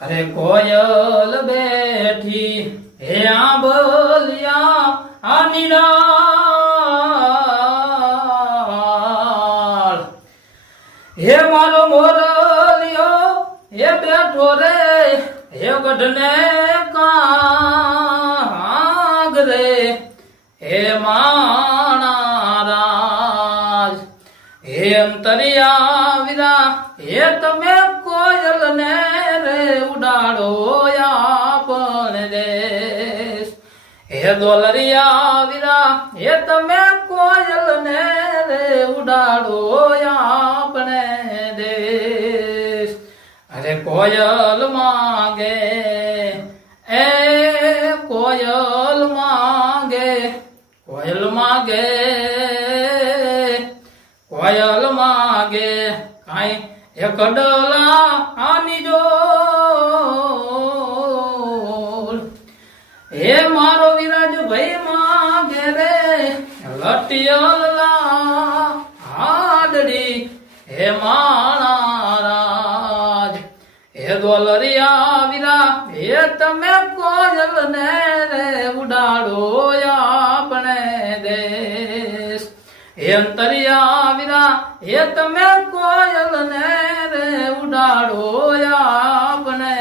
અરે કોયલ બેઠી હે આંબલિયા આ નિરાળ હે મારો મોરલિયો હે બેઠો રે હે ગઢને કાગ રે હે માણા રાજ હે અંતરિયા વિરા હે તમે કોયલ ને રે ઉડાડો આપણ દેશ હે દોલરિયા વિરા હે તમે કોયલ ને રે ઉડાડો આપણે દેશ અરે કોયલ માંગે એ કોયલ માંગે કોયલ માંગે કોયલ માંગે કાઈ એ કડલા આની જોડ હે મારો વિરાજ ભાઈ માંગે રે લટિયલા હાડડી હે માણા રાજ હે દોલરિયા વિરા હે તમે કોયલ ને રે ઉડાડો આપણે દેશ હે અંતરિયા વિરા હે તમે કોયલ ને રે ઉડાડો આપણે